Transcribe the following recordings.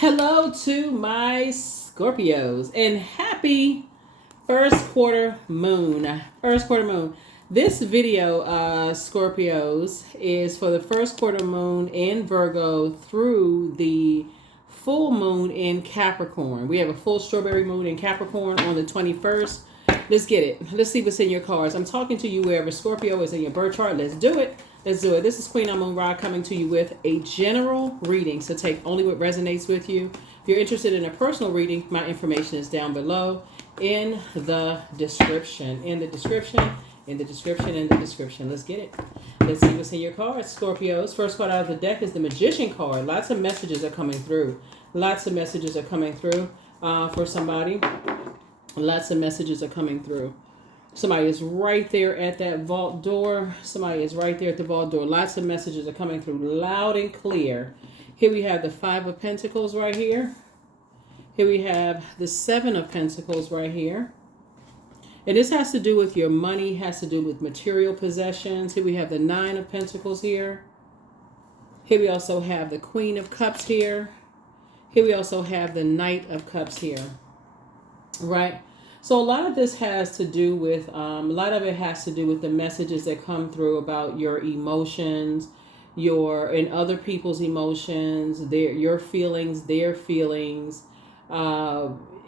Hello to my Scorpios and happy first quarter moon. First quarter moon. This video, Scorpios, is for the first quarter moon in Virgo through the full moon in Capricorn. We have a full strawberry moon in Capricorn on the 21st. Let's get it. Let's see what's in your cards. I'm talking to you wherever Scorpio is in your birth chart. Let's do it. Let's do it. This is Queen Amun Ra coming to you with a general reading. So take only what resonates with you. If you're interested in a personal reading, my information is down below in the description. In the description. Let's get it. Let's see what's in your cards, Scorpios. First card out of the deck is the Magician card. Lots of messages are coming through. Lots of messages are coming through for somebody. Lots of messages are coming through. Somebody is right there at that vault door. Somebody is right there at the vault door. Lots of messages are coming through loud and clear. Here we have the Five of Pentacles right here. Here we have the Seven of Pentacles right here. And this has to do with your money, has to do with material possessions. Here we have the Nine of Pentacles here. Here we also have the Queen of Cups here. Here we also have the Knight of Cups here. Right? So a lot of this has to do with, the messages that come through about your emotions, and other people's emotions, your feelings, their feelings,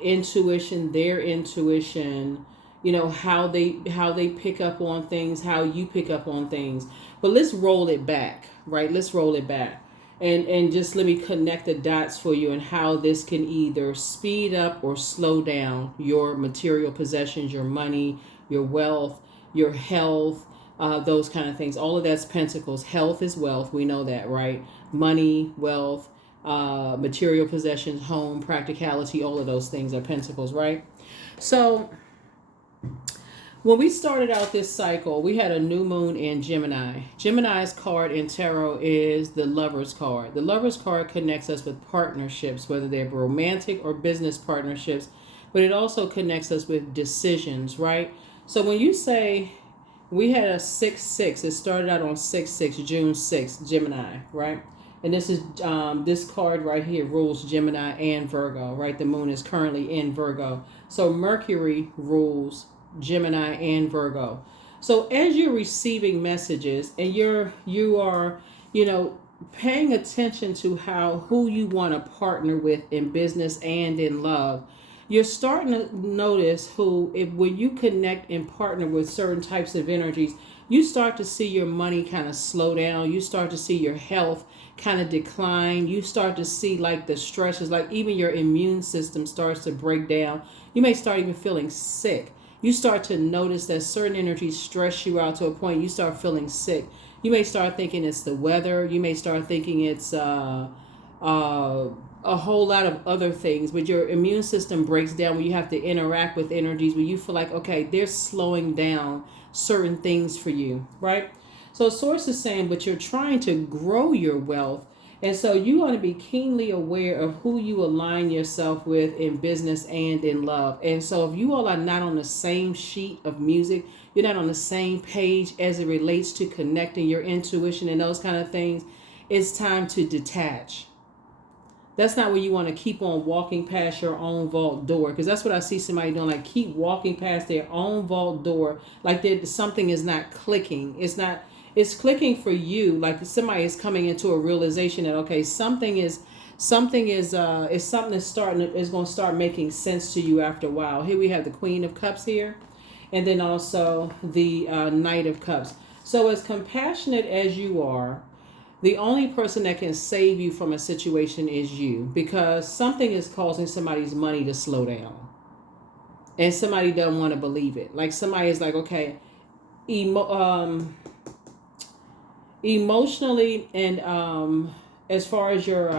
intuition, their intuition, how they pick up on things, how you pick up on things. But let's roll it back, right? Let's roll it back. And just let me connect the dots for you and how this can either speed up or slow down your material possessions, your money, your wealth, your health, those kind of things. All of that's Pentacles. Health is wealth. We know that, right? Money, wealth, material possessions, home, practicality, all of those things are Pentacles, right? So when we started out this cycle, we had a new moon in Gemini. Gemini's card in tarot is the Lover's card. The Lover's card connects us with partnerships, whether they're romantic or business partnerships, but it also connects us with decisions, right? So when you say we had a 6-6, it started out on 6-6, June 6th, Gemini, right? And this is this card right here rules Gemini and Virgo, right? The moon is currently in Virgo. So Mercury rules Gemini and Virgo. So as you're receiving messages and you are paying attention to who you want to partner with in business and in love, you're starting to notice when you connect and partner with certain types of energies, you start to see your money kind of slow down. You start to see your health kind of decline. You start to see like the stresses, like even your immune system starts to break down. You may start even feeling sick. You start to notice that certain energies stress you out to a point you start feeling sick. You may start thinking it's the weather. You may start thinking it's a whole lot of other things. But your immune system breaks down when you have to interact with energies where you feel like, okay, they're slowing down certain things for you, right? So Source is saying, but you're trying to grow your wealth. And so you want to be keenly aware of who you align yourself with in business and in love. And so if you all are not on the same sheet of music, you're not on the same page as it relates to connecting your intuition and those kind of things, it's time to detach. That's not where you want to keep on walking past your own vault door, because that's what I see somebody doing, like keep walking past their own vault door like something is not clicking. It's clicking for you, like somebody is coming into a realization that, okay, something is going to start making sense to you after a while. Here we have the Queen of Cups here, and then also the Knight of Cups. So as compassionate as you are, the only person that can save you from a situation is you, because something is causing somebody's money to slow down, and somebody doesn't want to believe it. Like somebody is like, okay, emotionally and as far as your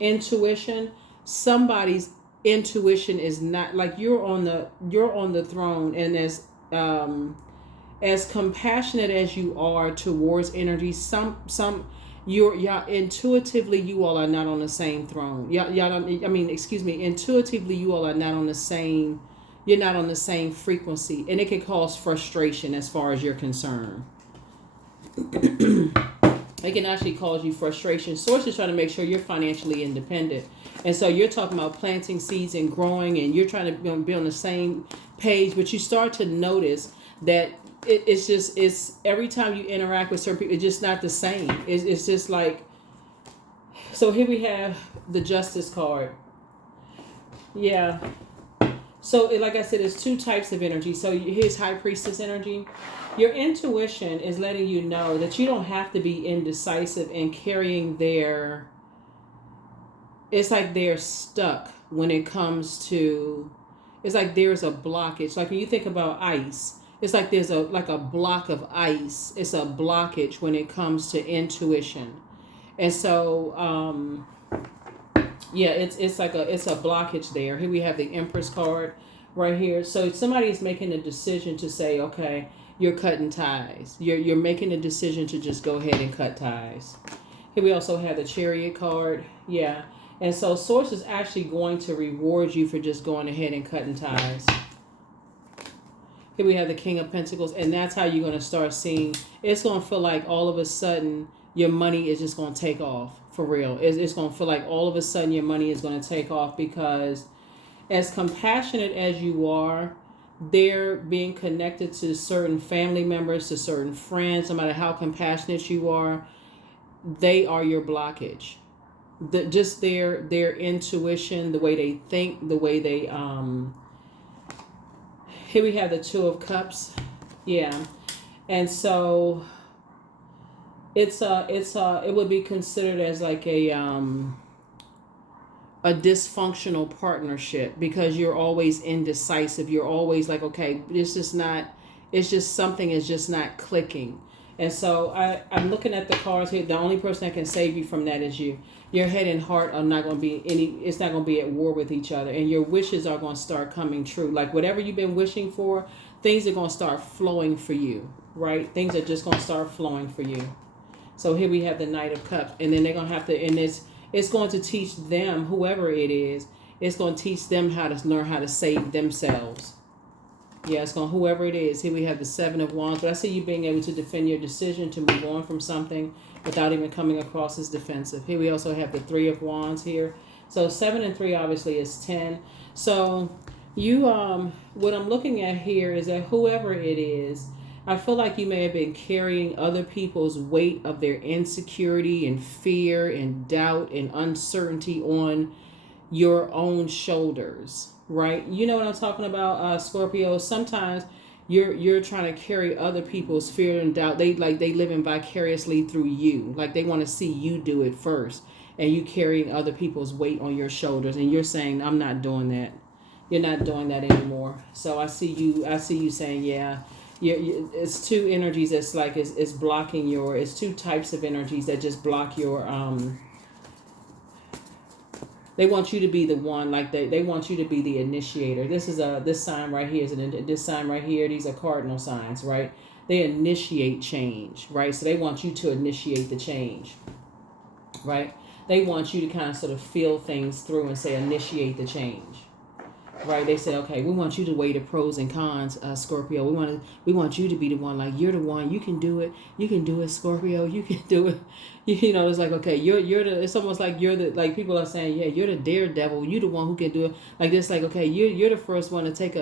intuition, somebody's intuition is not like you're on the throne, and as compassionate as you are towards energy, y'all intuitively you all are not on the same throne. Intuitively you all are not on the same. You're not on the same frequency, and it can cause frustration as far as you're concerned. It can actually cause you frustration. Source is trying to make sure you're financially independent. And so you're talking about planting seeds and growing, and you're trying to be on the same page, but you start to notice that it's every time you interact with certain people, it's just not the same. It's just like, so here we have the Justice card. Yeah. So like I said, there's two types of energy. So here's High Priestess energy. Your intuition is letting you know that you don't have to be indecisive and carrying their, it's like they're stuck when it comes to, it's like there's a blockage. Like when you think about ice, it's like there's a block of ice. It's a blockage when it comes to intuition. And so yeah, it's a blockage there. Here we have the Empress card right here. So somebody is making a decision to say, okay, you're cutting ties. You're making a decision to just go ahead and cut ties. Here we also have the Chariot card. Yeah. And so Source is actually going to reward you for just going ahead and cutting ties. Here we have the King of Pentacles, and that's how you're going to start seeing, it's going to feel like all of a sudden your money is just going to take off, for real. It's going to feel like all of a sudden your money is going to take off, because as compassionate as you are, they're being connected to certain family members, to certain friends, no matter how compassionate you are, they are your blockage. Just their intuition, the way they think, the way they here we have the Two of Cups. Yeah. And so it would be considered as like a dysfunctional partnership, because you're always indecisive. You're always like, okay, it's just something is just not clicking. And so I'm looking at the cards here. The only person that can save you from that is you. Your head and heart are not going to be it's not going to be at war with each other. And your wishes are going to start coming true. Like whatever you've been wishing for, things are going to start flowing for you, right? Things are just going to start flowing for you. So here we have the Knight of Cups. And then they're going to have to, and it's going to teach them, whoever it is, it's going to teach them how to learn how to save themselves. Yeah, it's going, whoever it is. Here we have the Seven of Wands. But I see you being able to defend your decision to move on from something without even coming across as defensive. Here we also have the Three of Wands here. So 7 and 3 obviously is 10. So you, what I'm looking at here is that whoever it is, I feel like you may have been carrying other people's weight of their insecurity and fear and doubt and uncertainty on your own shoulders, right? You know what I'm talking about, Scorpio? Sometimes you're trying to carry other people's fear and doubt. They living vicariously through you. Like they want to see you do it first, and you carrying other people's weight on your shoulders, and you're saying, I'm not doing that. You're not doing that anymore. So I see you saying, yeah. It's two energies that's like it's blocking it's two types of energies that just block your they want you to be the one, like they want you to be the initiator. This is this sign right here this sign right here, these are cardinal signs, right? They initiate change, right? So they want you to initiate the change, right? They want you to kind of sort of feel things through and say initiate the change. Right, they said, okay, we want you to weigh the pros and cons, Scorpio. We want you to be the one. Like you're the one. You can do it, Scorpio. You can do it. You know, it's like, okay, you're the. It's almost like you're the, like people are saying, yeah, you're the daredevil. You're the one who can do it. Like this, like, okay, you're the first one to take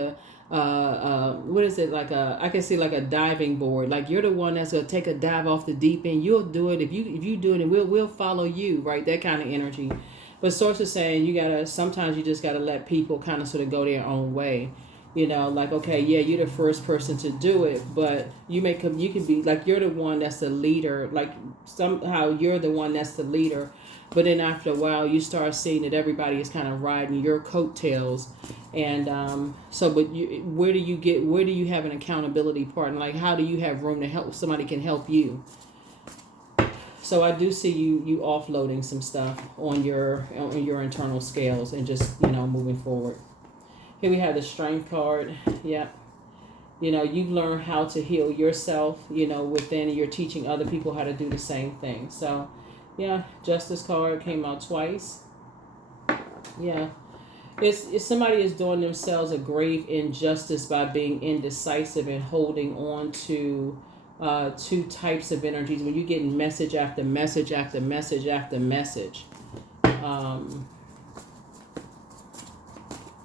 what is it, like I can see like a diving board. Like you're the one that's gonna take a dive off the deep end. You'll do it if you do it, and we'll follow you. Right, that kind of energy. But Source is saying sometimes you just gotta let people kind of sort of go their own way. You know, like, okay, yeah, you're the first person to do it, but you can be like, you're the one that's the leader. Like somehow you're the one that's the leader. But then after a while, you start seeing that everybody is kind of riding your coattails. And where do you have an accountability partner? Like, how do you have room to help? Somebody can help you. So I do see you offloading some stuff on your internal scales and just, moving forward. Here we have the Strength card. Yep. You've learned how to heal yourself, within, and you're teaching other people how to do the same thing. So, yeah, Justice card came out twice. Yeah. It's somebody is doing themselves a grave injustice by being indecisive and holding on to two types of energies when you're getting message after message after message after message.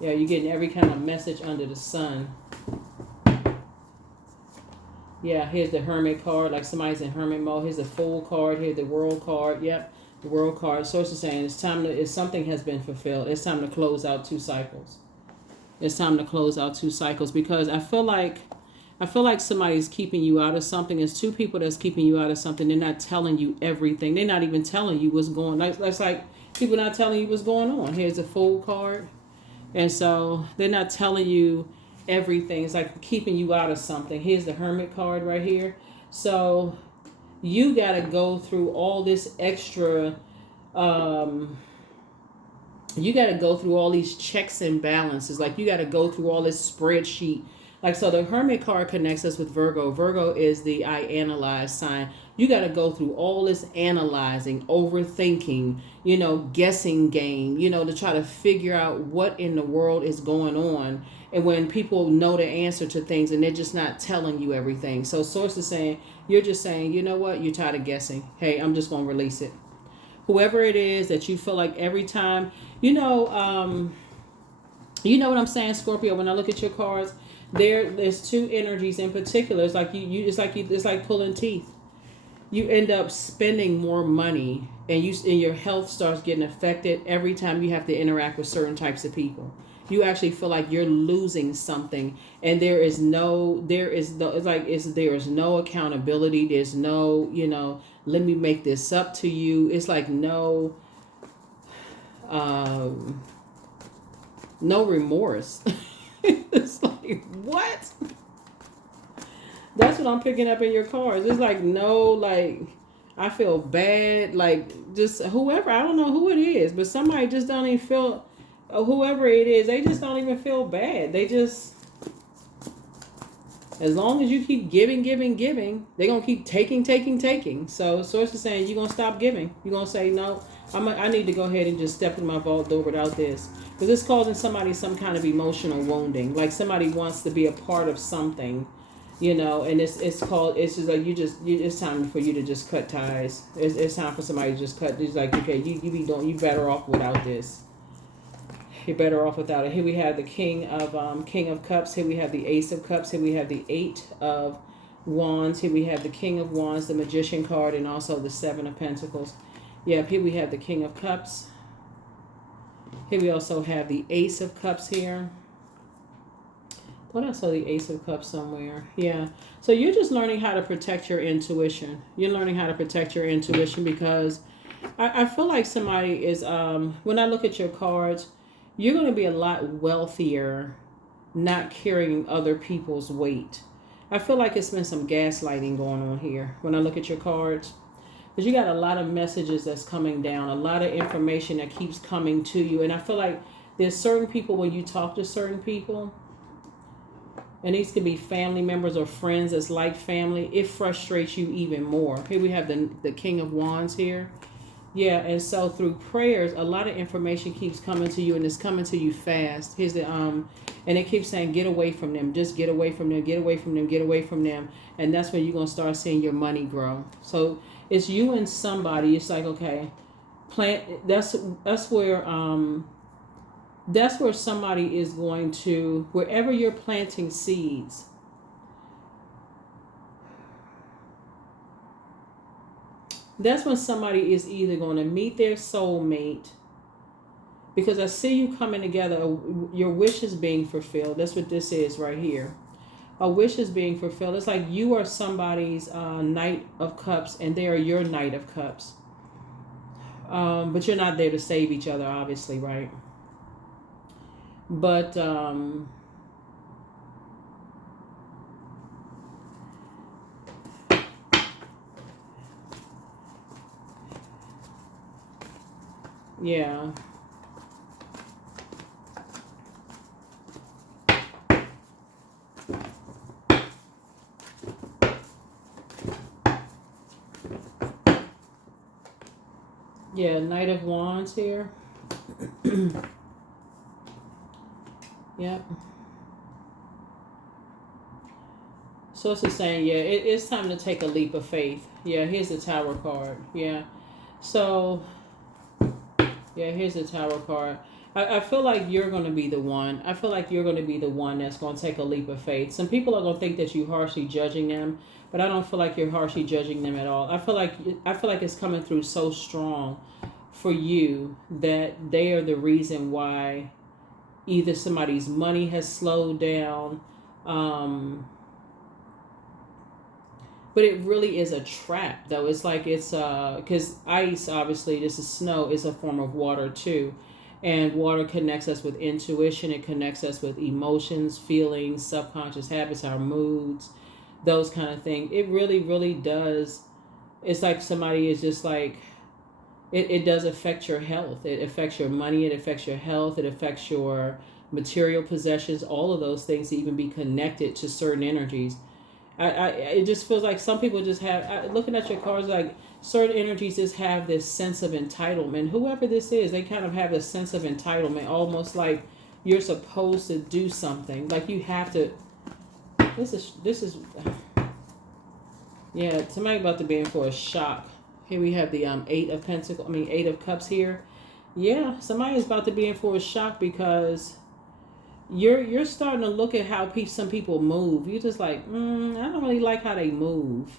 Yeah, you're getting every kind of message under the sun. Yeah, here's the Hermit card, like somebody's in Hermit mode. Here's the Fool card. Here's the World card. Yep, the World card. Source is saying it's time to, if something has been fulfilled, it's time to close out 2 cycles. It's time to close out 2 cycles because I feel like somebody's keeping you out of something. It's 2 people that's keeping you out of something. They're not telling you everything. They're not even telling you what's going on. That's like people not telling you what's going on. Here's the Fool card. And so they're not telling you everything. It's like keeping you out of something. Here's the Hermit card right here. So you got to go through all this extra, you got to go through all these checks and balances. Like you got to go through all this spreadsheet. Like, so the Hermit card connects us with Virgo. Virgo is the I analyze sign. You got to go through all this analyzing, overthinking, guessing game, to try to figure out what in the world is going on. And when people know the answer to things and they're just not telling you everything. So Source is saying, you're just saying, you know what? You're tired of guessing. Hey, I'm just going to release it. Whoever it is that you feel like every time, you know what I'm saying, Scorpio, when I look at your cards, there's 2 energies in particular. It's like it's like pulling teeth. You end up spending more money and your health starts getting affected every time you have to interact with certain types of people. You actually feel like you're losing something and there is no accountability. There's no, let me make this up to you. It's like no remorse. It's like, what? That's what I'm picking up in your cards. It's like, no, like, I feel bad. Like, just whoever, I don't know who it is, but somebody just don't even feel, whoever it is, they just don't even feel bad. They just, as long as you keep giving, they're going to keep taking. So Source is saying, you're going to stop giving. You're going to say, no, I need to go ahead and just step in my vault door without this. Because it's causing somebody some kind of emotional wounding. Like somebody wants to be a part of something, and it's just like it's time for you to just cut ties. It's time for somebody to just cut. It's like, okay, you better off without this. You're better off without it. Here we have the King of Cups. Here we have the Ace of Cups. Here we have the 8 of Wands. Here we have the King of Wands, the Magician card, and also the 7 of Pentacles. Yeah, here we have the King of Cups. Here we also have the Ace of Cups here. Thought I saw the Ace of Cups somewhere. Yeah. So you're just learning how to protect your intuition. You're learning how to protect your intuition because I feel like somebody is, when I look at your cards, you're going to be a lot wealthier not carrying other people's weight. I feel like it's been some gaslighting going on here when I look at your cards. Because you got a lot of messages that's coming down, a lot of information that keeps coming to you. And I feel like there's certain people, when you talk to certain people, and these could be family members or friends that's like family, it frustrates you even more. Here we have the King of Wands here. Yeah, and so through prayers, a lot of information keeps coming to you, and it's coming to you fast. Here's the and it keeps saying, get away from them, just get away from them, get away from them, get away from them, and that's when you're gonna start seeing your money grow. So it's you and somebody. It's like, okay, plant. That's where somebody is going to, wherever you're planting seeds. That's when somebody is either going to meet their soulmate, because I see you coming together, your wish is being fulfilled. That's what this is right here. A wish is being fulfilled. It's like you are somebody's Knight of Cups and they are your Knight of Cups. But you're not there to save each other, obviously, right? But yeah. Yeah, Knight of Wands here. Yep. Source is saying, yeah, it's time to take a leap of faith. Yeah, here's the Tower card. Yeah. So, yeah, here's the Tower card. I feel like you're going to be the one. I feel like you're going to be the one that's going to take a leap of faith. Some people are going to think that you're harshly judging them, but I don't feel like you're harshly judging them at all. I feel like it's coming through so strong for you that they are the reason why either somebody's money has slowed down, but it really is a trap, though. It's like it's because ice, obviously, this is snow, is a form of water too, and water connects us with intuition. It connects us with emotions, feelings, subconscious habits, our moods, those kind of things. It really, really does. It's like somebody is just like, it does affect your health. It affects your money. It affects your health. It affects your material possessions. All of those things to even be connected to certain energies. It just feels like some people just have, looking at your cards, like certain energies just have this sense of entitlement. Whoever this is, they kind of have a sense of entitlement, almost like you're supposed to do something. Like you have to, this is, yeah, somebody about to be in for a shock. Here we have the Eight of Cups here. Yeah, somebody is about to be in for a shock because you're starting to look at how some people move. You're just like, I don't really like how they move.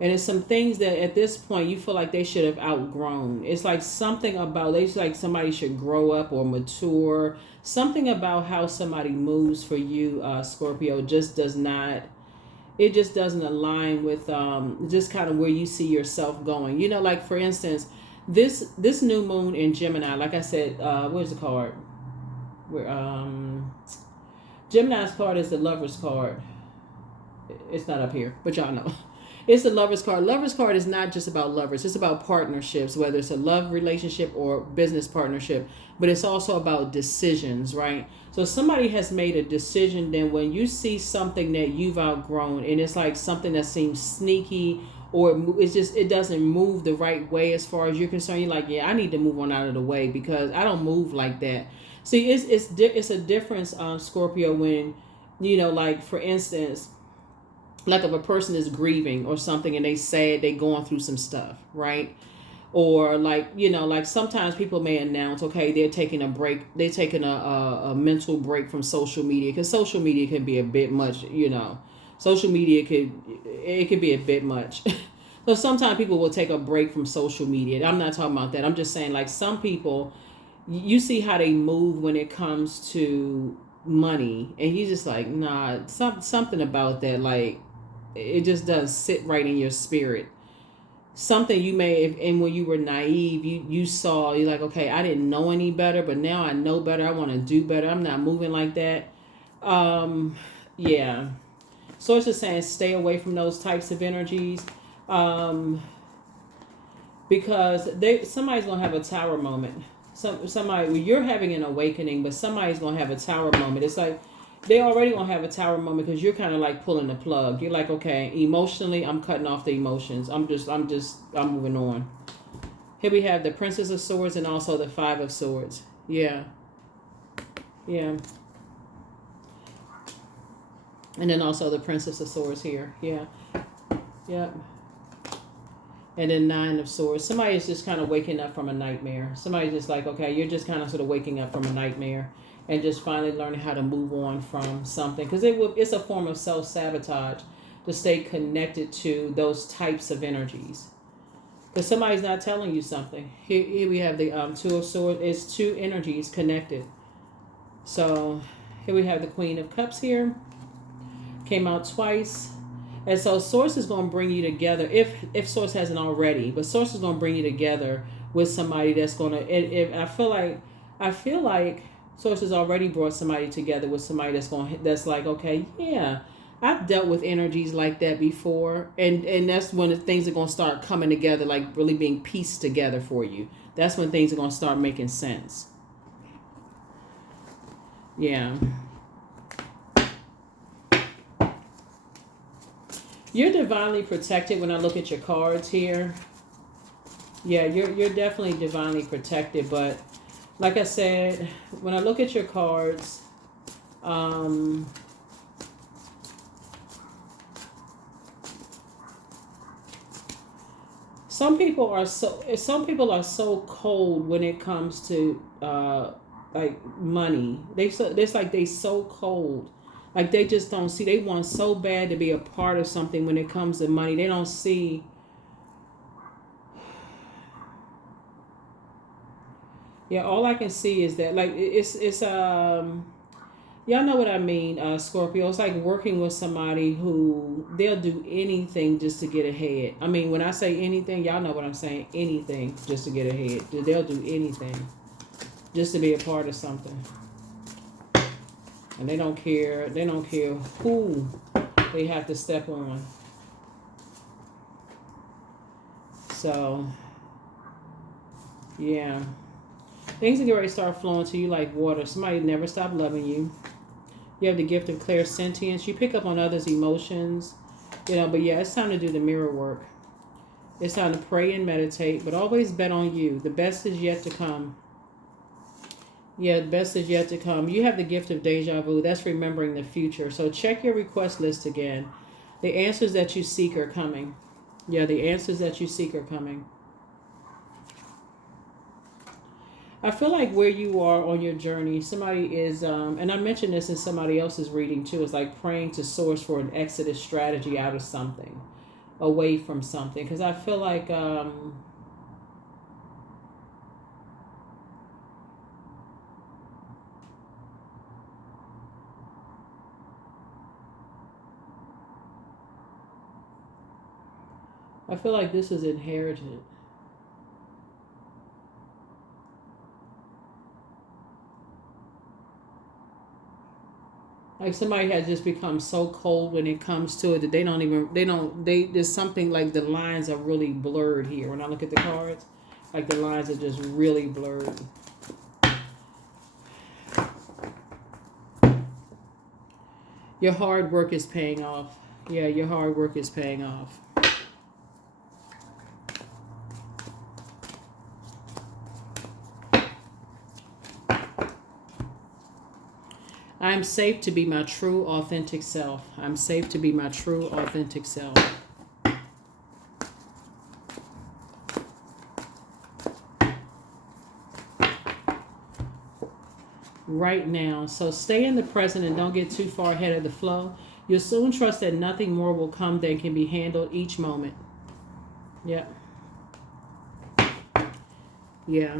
And it's some things that at this point you feel like they should have outgrown. It's like something about, it's like somebody should grow up or mature. Something about how somebody moves for you, Scorpio, just does not, it just doesn't align with just kind of where you see yourself going. You know, like for instance, this new moon in Gemini, like I said, where's the card? Gemini's card is the Lover's card. It's not up here, but y'all know. It's the Lover's card. Lover's card is not just about lovers. It's about partnerships, whether it's a love relationship or business partnership. But it's also about decisions, right? So somebody has made a decision. Then when you see something that you've outgrown, and it's like something that seems sneaky, or it doesn't move the right way as far as you're concerned, you're like, yeah, I need to move on out of the way because I don't move like that. See, it's a difference, Scorpio, when, you know, like for instance, like if a person is grieving or something and they say they going through some stuff, right? Or like, you know, like sometimes people may announce, okay, they're taking a break. They're taking a mental break from social media, because social media can be a bit much, you know. Social media could be a bit much. So sometimes people will take a break from social media. I'm not talking about that. I'm just saying, like, some people, you see how they move when it comes to money, and you just like, nah, something about that, like, it just doesn't sit right in your spirit. Something you may, and when you were naive, you saw, you're like, okay, I didn't know any better, but now I know better. I want to do better. I'm not moving like that. Yeah. So it's just saying, stay away from those types of energies, because somebody's gonna have a tower moment. Somebody, well, you're having an awakening, but somebody's gonna have a tower moment. It's like they already gonna have a tower moment because you're kind of like pulling the plug. You're like, okay, emotionally, I'm cutting off the emotions. I'm moving on. Here we have the Princess of Swords and also the Five of Swords. Yeah. Yeah. And then also the Princess of Swords here. Yeah. Yeah. And then Nine of Swords. Somebody is just kind of waking up from a nightmare. Somebody's just like, okay, you're just kind of sort of waking up from a nightmare and just finally learning how to move on from something. Because it's a form of self-sabotage to stay connected to those types of energies. Because somebody's not telling you something. Here we have the Two of Swords. It's two energies connected. So here we have the Queen of Cups here. Came out twice. And so Source is going to bring you together, if Source hasn't already, but Source is going to bring you together with somebody that's going to, I feel like Source has already brought somebody together with somebody that's like, okay, yeah, I've dealt with energies like that before. And that's when things are going to start coming together, like really being pieced together for you. That's when things are going to start making sense. Yeah. You're divinely protected when I look at your cards here. Yeah, you're definitely divinely protected. But like I said, when I look at your cards, some people are so cold when it comes to like money. It's like they so cold. Like they just don't see. They want so bad to be a part of something when it comes to money. They don't see. Yeah, all I can see is that like it's. Y'all know what I mean, Scorpio. It's like working with somebody who they'll do anything just to get ahead. I mean, when I say anything, y'all know what I'm saying. Anything just to get ahead. They'll do anything just to be a part of something. And they don't care. They don't care who they have to step on. So, yeah. Things are going to start flowing to you like water. Somebody never stop loving you. You have the gift of clairsentience. You pick up on others' emotions. But yeah, it's time to do the mirror work. It's time to pray and meditate, but always bet on you. The best is yet to come. Yeah, the best is yet to come. You have the gift of deja vu. That's remembering the future. So check your request list again. The answers that you seek are coming. Yeah, the answers that you seek are coming. I feel like where you are on your journey, somebody is, and I mentioned this in somebody else's reading too, is like praying to source for an exodus strategy out of something, away from something. Because I feel like, this is inherited. Like somebody has just become so cold when it comes to it that there's something like the lines are really blurred here. When I look at the cards, like the lines are just really blurred. Your hard work is paying off. Yeah, your hard work is paying off. I'm safe to be my true, authentic self. I'm safe to be my true, authentic self. Right now. So stay in the present and don't get too far ahead of the flow. You'll soon trust that nothing more will come than can be handled each moment. Yep. Yeah.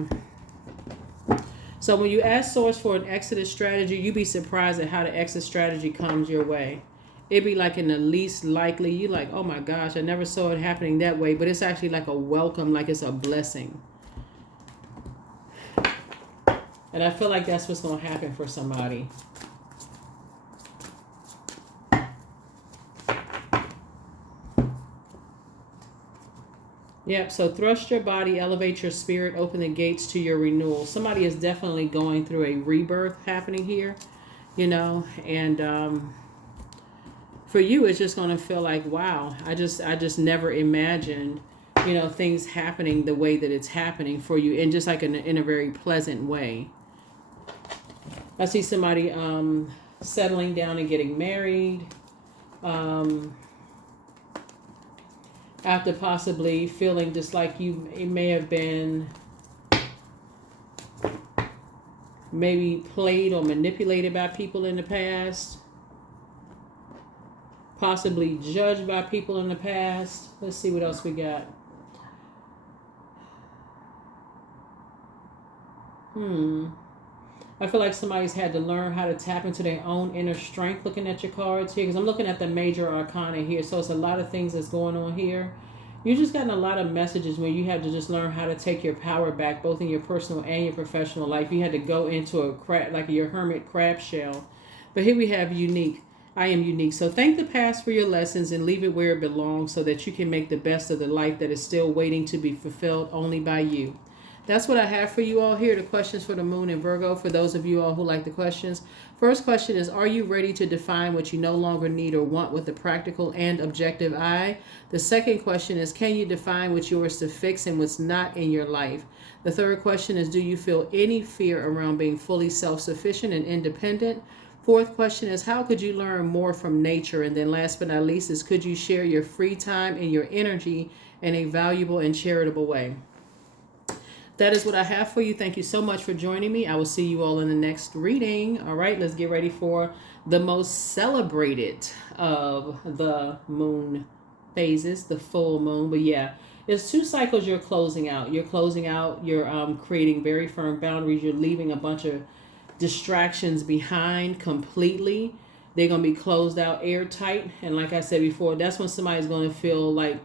So when you ask Source for an exodus strategy, you'd be surprised at how the exit strategy comes your way. It'd be like in the least likely. You like, oh my gosh, I never saw it happening that way. But it's actually like a welcome, like it's a blessing. And I feel like that's what's going to happen for somebody. Yep, so thrust your body, elevate your spirit, open the gates to your renewal. Somebody is definitely going through a rebirth happening here, and for you, it's just going to feel like, wow, I just never imagined, things happening the way that it's happening for you, and just like in a very pleasant way. I see somebody settling down and getting married. After possibly feeling just like it may have been maybe played or manipulated by people in the past, possibly judged by people in the past. Let's see what else we got. I feel like somebody's had to learn how to tap into their own inner strength looking at your cards here, because I'm looking at the major arcana here. So it's a lot of things that's going on here. You're just getting a lot of messages where you have to just learn how to take your power back, both in your personal and your professional life. You had to go into a crab, like your hermit crab shell. But here we have unique. I am unique. So thank the past for your lessons and leave it where it belongs so that you can make the best of the life that is still waiting to be fulfilled only by you. That's what I have for you all here. The questions for the moon and Virgo, for those of you all who like the questions. First question is, are you ready to define what you no longer need or want with a practical and objective eye? The second question is, can you define what's yours to fix and what's not in your life? The third question is, do you feel any fear around being fully self-sufficient and independent? Fourth question is, how could you learn more from nature? And then last but not least is, could you share your free time and your energy in a valuable and charitable way. That is what I have for you. Thank you so much for joining me. I will see you all in the next reading. All right, let's get ready for the most celebrated of the moon phases, the full moon. But yeah, it's 2 cycles you're closing out. You're closing out, you're creating very firm boundaries. You're leaving a bunch of distractions behind completely. They're going to be closed out airtight. And like I said before, that's when somebody's going to feel like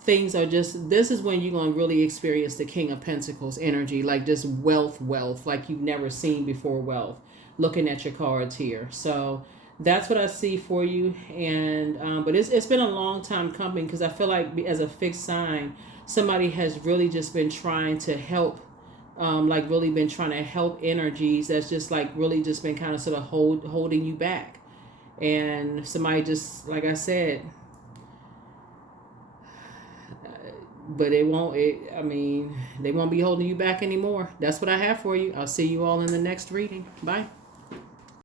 things are just, this is when you're going to really experience the King of Pentacles energy, like just wealth, like you've never seen before wealth, looking at your cards here. So that's what I see for you. And but it's been a long time coming, because I feel like as a fixed sign, somebody has really just been trying to help, like really been trying to help energies that's just like really just been kind of sort of holding you back. And somebody just, like I said, but they won't be holding you back anymore. That's what I have for you. I'll see you all in the next reading. Bye.